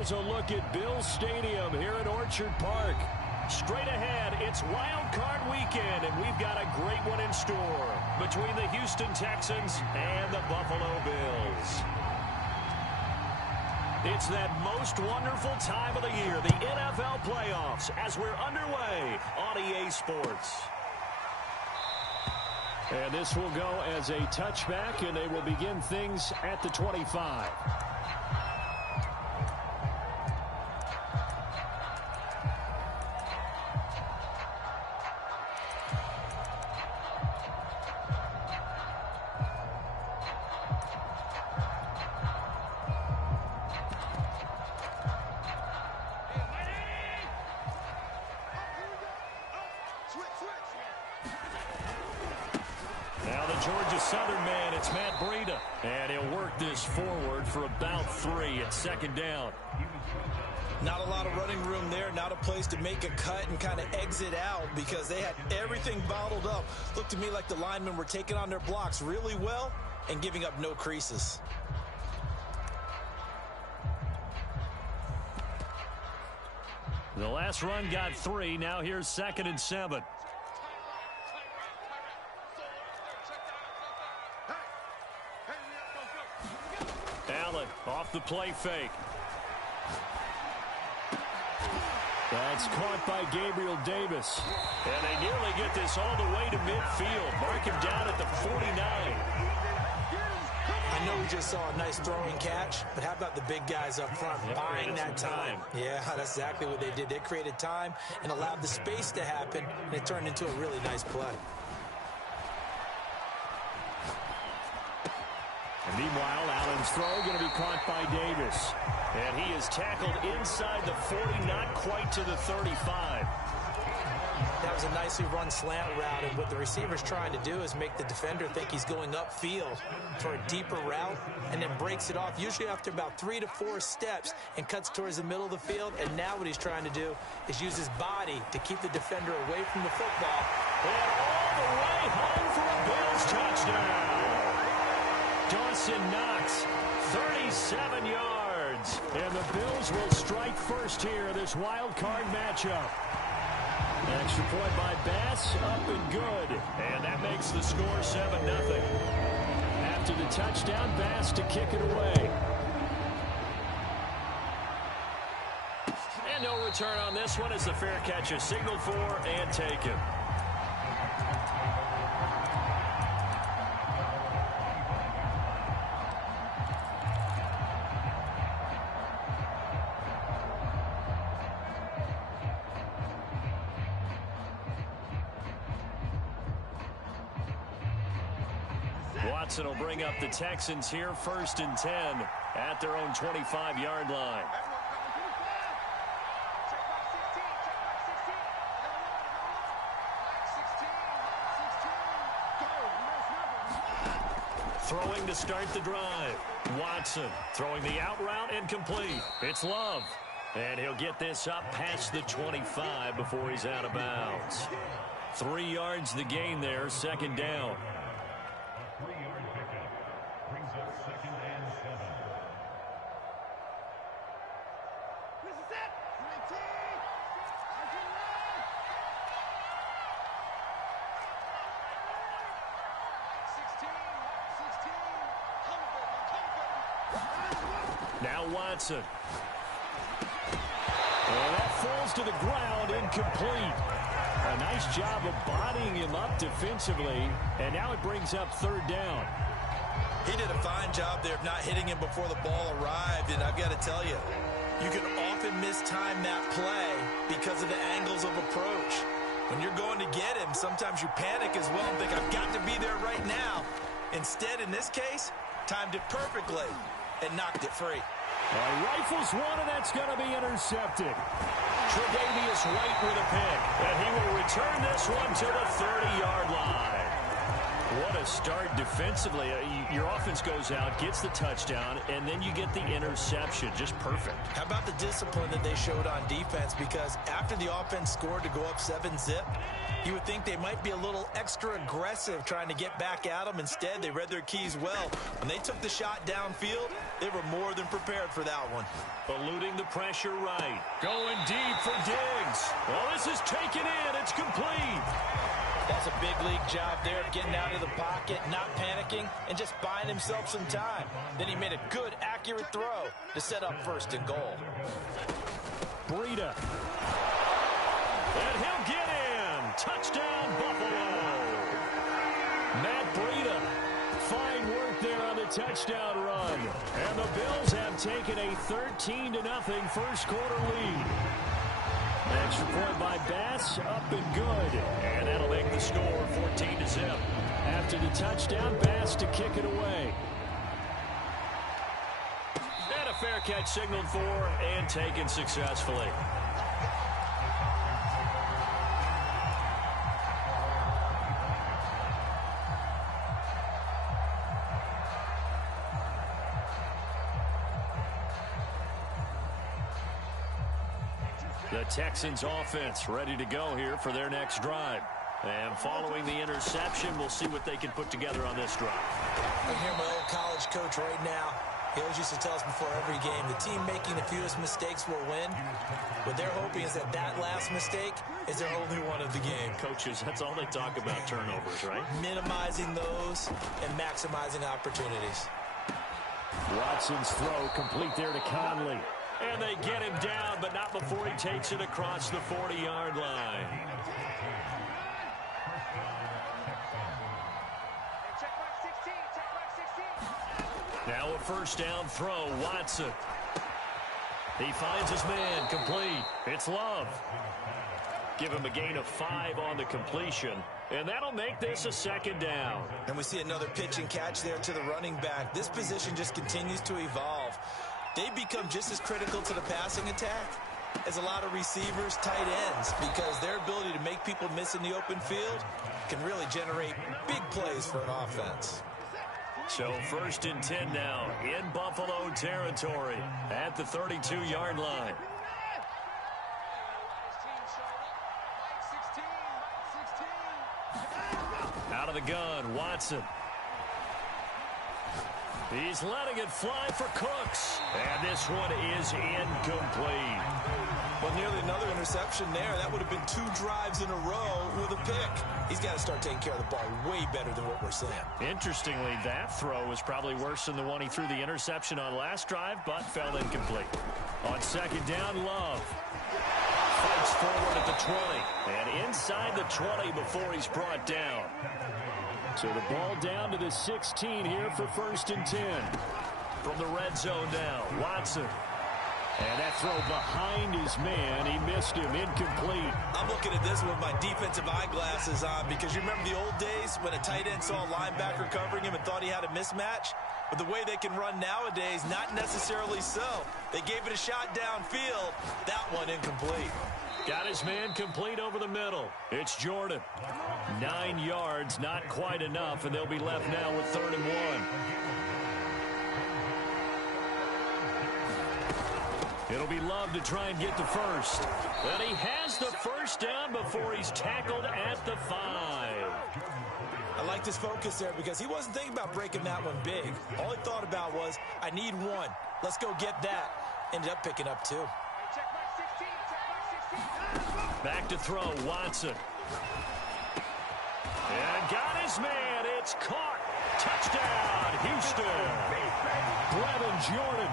Here's a look at Bill Stadium here in Orchard Park. Straight ahead, it's Wild Card weekend, and we've got a great one in store between the Houston Texans and the Buffalo Bills. It's that most wonderful time of the year, the NFL playoffs, as we're underway on EA Sports. And this will go as a touchback, and they will begin things at the 25. Georgia Southern man, it's Matt Breida. And he'll work this forward for about 3 at second down. Not a lot of running room there. Not a place to make a cut and kind of exit out because they had everything bottled up. Looked to me like the linemen were taking on their blocks really well and giving up no creases. The last run got 3. Now here's 2nd and 7. Allen off the play fake. That's caught by Gabriel Davis. And they nearly get this all the way to midfield. Mark him down at the 49. I know we just saw a nice throwing catch, but how about the big guys up front buying that time? Yeah, that's exactly what they did. They created time and allowed the space to happen, and it turned into a really nice play. And meanwhile, Allen's throw going to be caught by Davis. And he is tackled inside the 40, not quite to the 35. That was a nicely run slant route, and what the receiver's trying to do is make the defender think he's going upfield for a deeper route and then breaks it off, usually after about 3 to 4 steps, and cuts towards the middle of the field. And now what he's trying to do is use his body to keep the defender away from the football. And all the way home for a Bills touchdown. Dawson Knox, 37 yards. And the Bills will strike first here in this wild card matchup. Extra point by Bass, up and good. And that makes the score 7-0. After the touchdown, Bass to kick it away. And no return on this one as the fair catch is signaled for and taken. Watson will bring up the Texans here, 1st and 10 at their own 25-yard line. Throwing to start the drive. Watson throwing the out route and complete. It's Love. And he'll get this up past the 25 before he's out of bounds. 3 yards the gain there, 2nd down. Now Watson. And that falls to the ground, incomplete. A nice job of bodying him up defensively, and now it brings up 3rd down. He did a fine job there of not hitting him before the ball arrived, and I've got to tell you, you can often mistime that play because of the angles of approach. When you're going to get him, sometimes you panic as well and think, I've got to be there right now. Instead, in this case, timed it perfectly and knocked it free. Rifles one, and that's going to be intercepted. Tre'Davious White with a pick, and he will return this one to the 30-yard line. What a start defensively. Your offense goes out, gets the touchdown, and then you get the interception. Just perfect. How about the discipline that they showed on defense? Because after the offense scored to go up 7-zip, you would think they might be a little extra aggressive trying to get back at them. Instead, they read their keys well. When they took the shot downfield, they were more than prepared for that one. Eluding the pressure right. Going deep for Diggs. Well, this is taken in. It's complete. That's a big league job there, getting out of the pocket, not panicking, and just buying himself some time. Then he made a good, accurate throw to set up 1st and goal. Breida. And he'll get in. Touchdown, Buffalo. Matt Breida. Fine work there on the touchdown run. And the Bills have taken a 13-0 first quarter lead. Extra point by Bass, up and good. And that'll make the score 14-0. After the touchdown, Bass to kick it away. And a fair catch signaled for and taken successfully. The Texans offense ready to go here for their next drive. And following the interception, we'll see what they can put together on this drive. I hear my old college coach right now. He always used to tell us before every game, the team making the fewest mistakes will win. What they're hoping is that that last mistake is their only one of the game. Coaches, that's all they talk about, turnovers, right? Minimizing those and maximizing opportunities. Watson's throw complete there to Conley. And they get him down, but not before he takes it across the 40-yard line. Now a first down throw, Watson. He finds his man, complete. It's Love. Give him a gain of 5 on the completion, and that'll make this a 2nd down. And we see another pitch and catch there to the running back. This position just continues to evolve. They become just as critical to the passing attack as a lot of receivers, tight ends, because their ability to make people miss in the open field can really generate big plays for an offense. So 1st and 10 now in Buffalo territory at the 32-yard line. Out of the gun, Watson. He's letting it fly for Cooks. And this one is incomplete. Well, nearly another interception there. That would have been 2 drives in a row with a pick. He's got to start taking care of the ball way better than what we're seeing. Interestingly, that throw was probably worse than the one he threw the interception on last drive, but fell incomplete. On 2nd down, Love fights forward at the 20. And inside the 20 before he's brought down. So the ball down to the 16 here for 1st and 10. From the red zone now, Watson. And that throw behind his man. He missed him. Incomplete. I'm looking at this with my defensive eyeglasses on because you remember the old days when a tight end saw a linebacker covering him and thought he had a mismatch? But the way they can run nowadays, not necessarily so. They gave it a shot downfield. That one incomplete. Got his man complete over the middle. It's Jordan. 9 yards, not quite enough, and they'll be left now with 3rd and 1. It'll be Love to try and get the first. And he has the first down before he's tackled at the 5. I like this focus there because he wasn't thinking about breaking that one big. All he thought about was, I need 1. Let's go get that. Ended up picking up 2. Back to throw, Watson. And got his man. It's caught. Touchdown, Houston. Brevin Jordan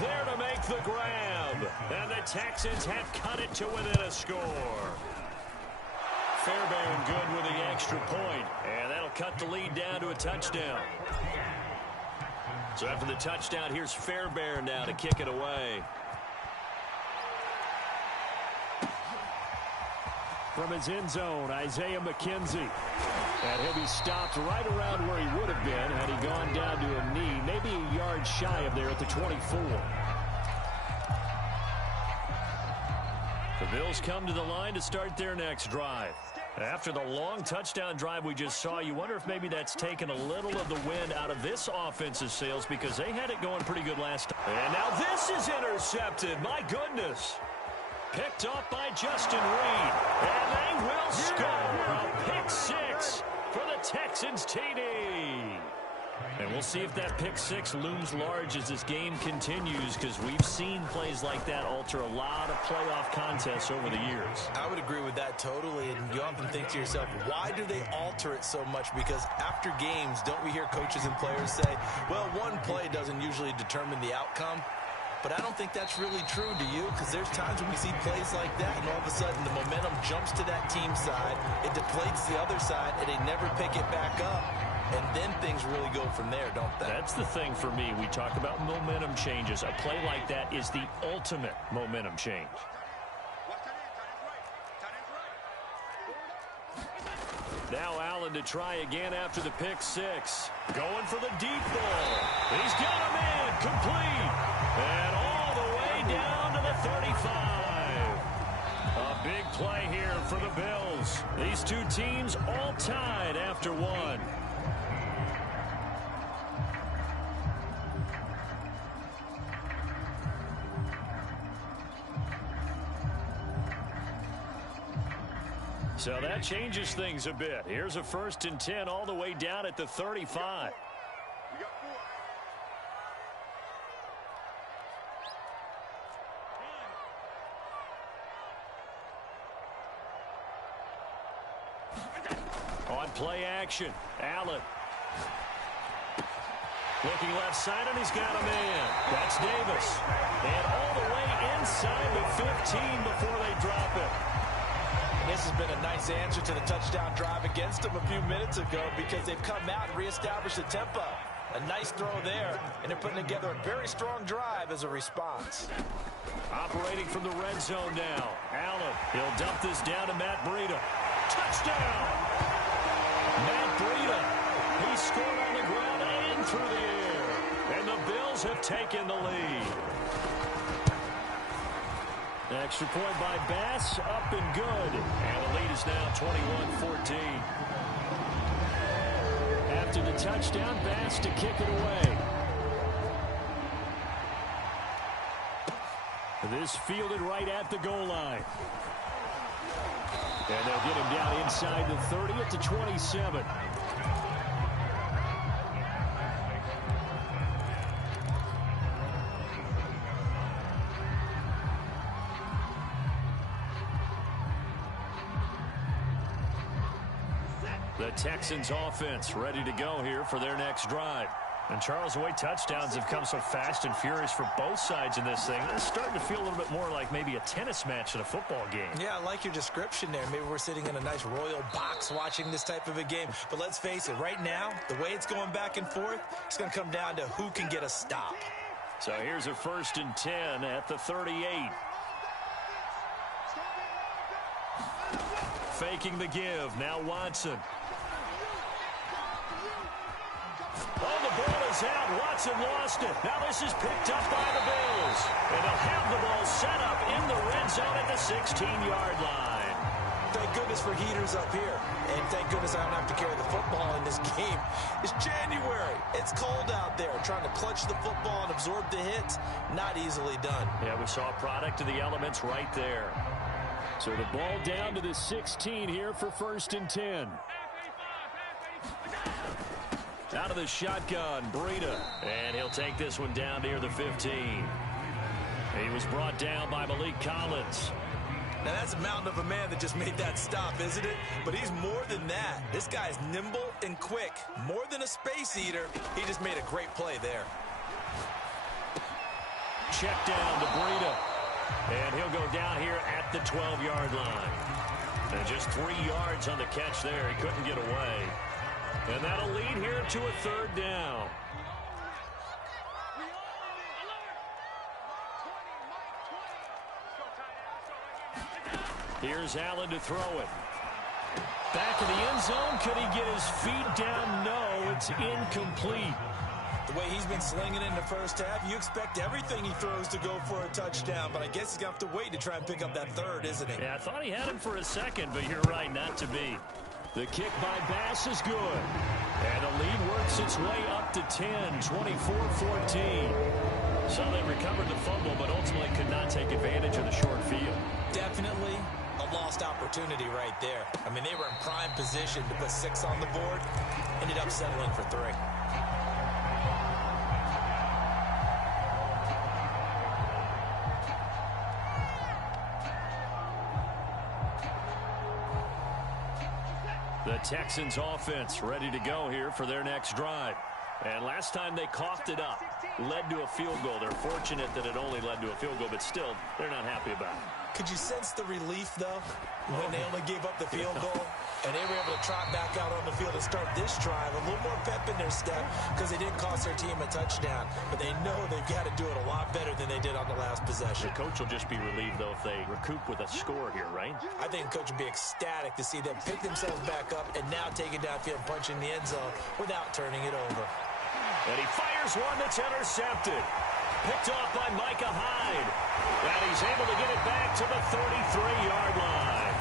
there to make the grab. And the Texans have cut it to within a score. Fairbairn good with the extra point. And that'll cut the lead down to a touchdown. So after the touchdown, here's Fairbairn now to kick it away. From his end zone, Isaiah McKenzie. And he'll be stopped right around where he would have been had he gone down to a knee, maybe a yard shy of there at the 24. The Bills come to the line to start their next drive. After the long touchdown drive we just saw, you wonder if maybe that's taken a little of the wind out of this offense's sails because they had it going pretty good last time. And now this is intercepted. My goodness. Picked up by Justin Reed. And they will score a pick six for the Texans TD. And we'll see if that pick six looms large as this game continues, because we've seen plays like that alter a lot of playoff contests over the years. I would agree with that totally, and you often think to yourself, why do they alter it so much? Because after games, don't we hear coaches and players say, well, one play doesn't usually determine the outcome? But I don't think that's really true, do you? Because there's times when we see plays like that, and all of a sudden the momentum jumps to that team side, it deflates the other side, and they never pick it back up. And then things really go from there, don't they? That's the thing for me. We talk about momentum changes. A play like that is the ultimate momentum change. Now Allen to try again after the pick six. Going for the deep ball. He's got a man complete. And all the way down to the 35. A big play here for the Bills. These two teams all tied after one. So that changes things a bit. Here's a 1st and 10 all the way down at the 35. On play action, Allen. Looking left side, and he's got a man. That's Davis. And all the way inside the 15 before they drop it. This has been a nice answer to the touchdown drive against them a few minutes ago, because they've come out and reestablished the tempo. A nice throw there, and they're putting together a very strong drive as a response. Operating from the red zone now. Allen, he'll dump this down to Matt Breida. Touchdown! Matt Breida, he scored on the ground and through the air. And the Bills have taken the lead. Extra point by Bass, up and good. And the lead is now 21-14. After the touchdown, Bass to kick it away. This fielded right at the goal line. And they'll get him down inside the 30 at the 27. The Texans offense ready to go here for their next drive. And Charles, the way touchdowns have come so fast and furious for both sides in this thing, it's starting to feel a little bit more like maybe a tennis match in a football game. Yeah, I like your description there. Maybe we're sitting in a nice royal box watching this type of a game. But let's face it, right now, the way it's going back and forth, it's going to come down to who can get a stop. So here's a 1st and 10 at the 38. Faking the give. Now Watson. Oh, the ball is out. Watson lost it. Now this is picked up by the Bills. And they'll have the ball set up in the red zone at the 16-yard line. Thank goodness for heaters up here. And thank goodness I don't have to carry the football in this game. It's January. It's cold out there. Trying to clutch the football and absorb the hits, not easily done. Yeah, we saw a product of the elements right there. So the ball down to the 16 here for 1st and 10. Out of the shotgun, Breida. And he'll take this one down near the 15. He was brought down by Malik Collins. Now that's a mountain of a man that just made that stop, isn't it? But he's more than that. This guy's nimble and quick. More than a space eater. He just made a great play there. Check down to Breida. And he'll go down here at the 12-yard line. And just 3 yards on the catch there. He couldn't get away. And that'll lead here to a 3rd down. Here's Allen to throw it. Back in the end zone. Could he get his feet down? No, it's incomplete. The way he's been slinging in the first half, you expect everything he throws to go for a touchdown, but I guess he's going to have to wait to try and pick up that third, isn't he? Yeah, I thought he had him for a second, but you're right, not to be. The kick by Bass is good. And the lead works its way up to 10, 24-14. So they recovered the fumble, but ultimately could not take advantage of the short field. Definitely a lost opportunity right there. I mean, they were in prime position to put 6 on the board. Ended up settling for 3. The Texans offense ready to go here for their next drive. And last time they coughed it up, led to a field goal. They're fortunate that it only led to a field goal, but still, they're not happy about it. Could you sense the relief, though, when they only gave up the field goal? And they were able to trot back out on the field to start this drive. A little more pep in their step because they didn't cost their team a touchdown. But they know they've got to do it a lot better than they did on the last possession. The coach will just be relieved, though, if they recoup with a score here, right? I think the coach would be ecstatic to see them pick themselves back up and now take it downfield and punch in the end zone without turning it over. And he fires one that's intercepted. Picked off by Micah Hyde. And he's able to get it back to the 33-yard line.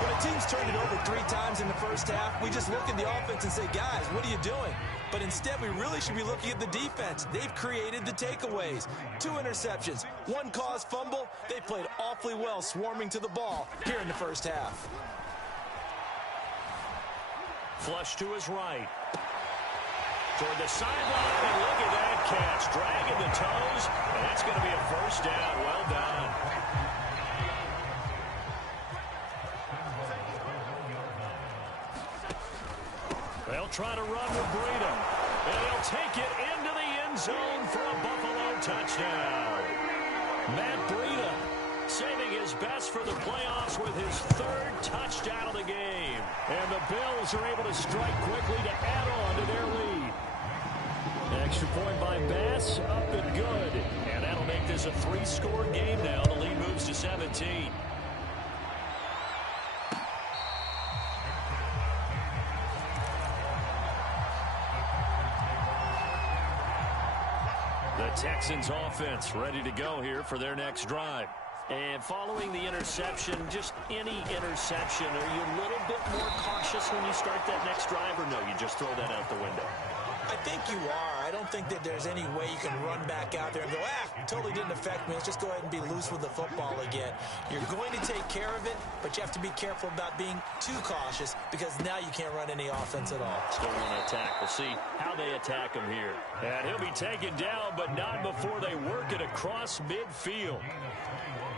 When a team's turned it over 3 times in the first half, we just look at the offense and say, guys, what are you doing? But instead, we really should be looking at the defense. They've created the takeaways. 2 interceptions, 1 caused fumble. They played awfully well swarming to the ball here in the first half. Flush to his right. Toward the sideline, and look at that catch. Dragging the toes, and that's going to be a first down. Well done. They'll try to run with Breida. And he'll take it into the end zone for a Buffalo touchdown. Matt Breida saving his best for the playoffs with his 3rd touchdown of the game. And the Bills are able to strike quickly to add on to their lead. Extra point by Bass, up and good. And that'll make this a 3-score game now. The lead moves to 17. The Texans offense ready to go here for their next drive. And following the interception, just any interception, are you a little bit more cautious when you start that next drive, or no, you just throw that out the window? I think you are. I don't think that there's any way you can run back out there and go, totally didn't affect me. Let's just go ahead and be loose with the football again. You're going to take care of it, but you have to be careful about being too cautious because now you can't run any offense at all. Still want to attack. We'll see how they attack him here. And he'll be taken down, but not before they work it across midfield.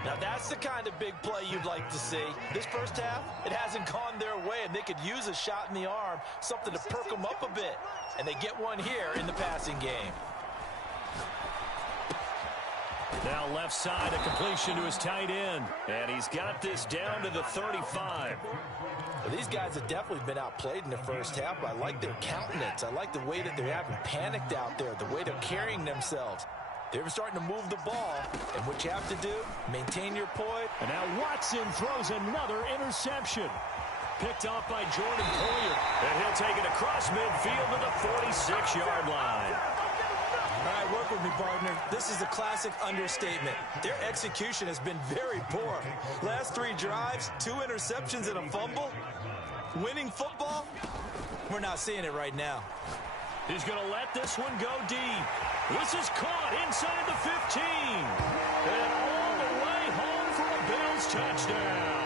Now, that's the kind of big play you'd like to see. This first half, it hasn't gone their way, and they could use a shot in the arm, something to perk them up a bit. And they get one here in the passing game. Now left side, a completion to his tight end. And he's got this down to the 35. Well, these guys have definitely been outplayed in the first half, but I like their countenance. I like the way that they're having panicked out there, the way they're carrying themselves. They're starting to move the ball, and what you have to do, maintain your poise. And now Watson throws another interception. Picked off by Jordan Poyer. And he'll take it across midfield to the 46-yard line. All right, work with me, partner. This is a classic understatement. Their execution has been very poor. Last 3 drives, 2 interceptions and a fumble. Winning football? We're not seeing it right now. He's going to let this one go deep. This is caught inside the 15. And all the way home for a Bills touchdown.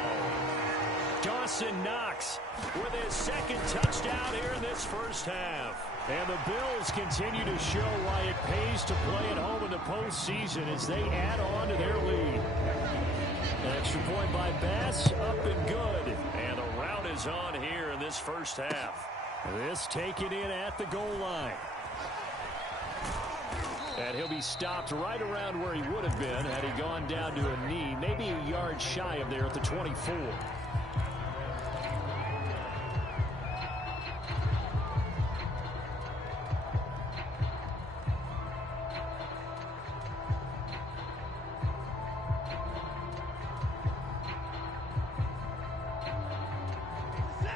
Dawson Knox with his 2nd touchdown here in this first half. And the Bills continue to show why it pays to play at home in the postseason as they add on to their lead. Extra point by Bass, up and good. And the route is on here in this first half. This taken in at the goal line. And he'll be stopped right around where he would have been had he gone down to a knee, maybe a yard shy of there at the 24.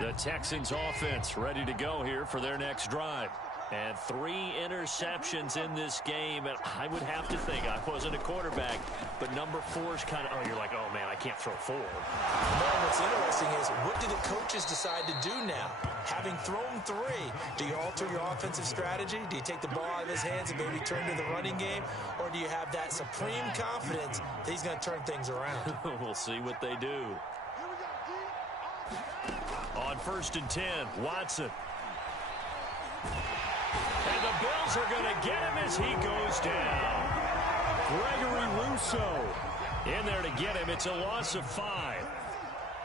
The Texans offense ready to go here for their next drive. And 3 interceptions in this game, and I would have to think, I wasn't a quarterback, but number 4 is kind of, you're like, oh, man, I can't throw 4. Man, what's interesting is, what do the coaches decide to do now? Having thrown 3, do you alter your offensive strategy? Do you take the ball out of his hands and maybe turn to the running game? Or do you have that supreme confidence that he's going to turn things around? We'll see what they do. On 1st and 10, Watson. And the Bills are going to get him as he goes down. Gregory Rousseau in there to get him. It's a loss of 5.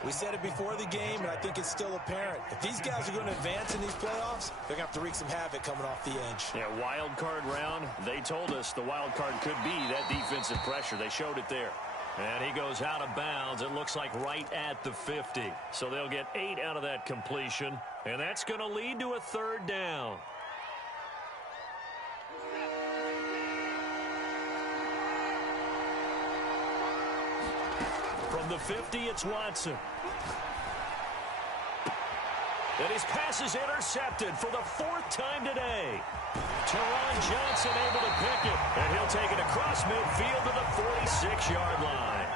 We said it before the game, and I think it's still apparent. If these guys are going to advance in these playoffs, they're going to have to wreak some havoc coming off the edge. Yeah, wild card round. They told us the wild card could be that defensive pressure. They showed it there. And he goes out of bounds. It looks like right at the 50. So they'll get 8 out of that completion. And that's going to lead to a 3rd down. From the 50, it's Watson. And his pass is intercepted for the 4th time today. Teron Johnson able to pick it, and he'll take it across midfield to the 46-yard line.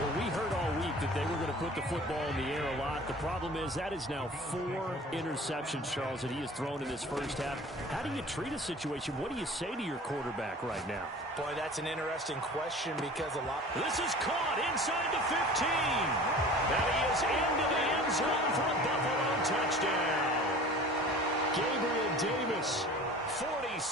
Well, we heard all week that they were going to put the football in the air a lot. The problem is that is now 4 interceptions, Charles, that he has thrown in this first half. How do you treat a situation? What do you say to your quarterback right now? Boy, that's an interesting question because a lot... This is caught inside the 15. And he is into the end zone for a Buffalo touchdown. Gabriel Davis, 46.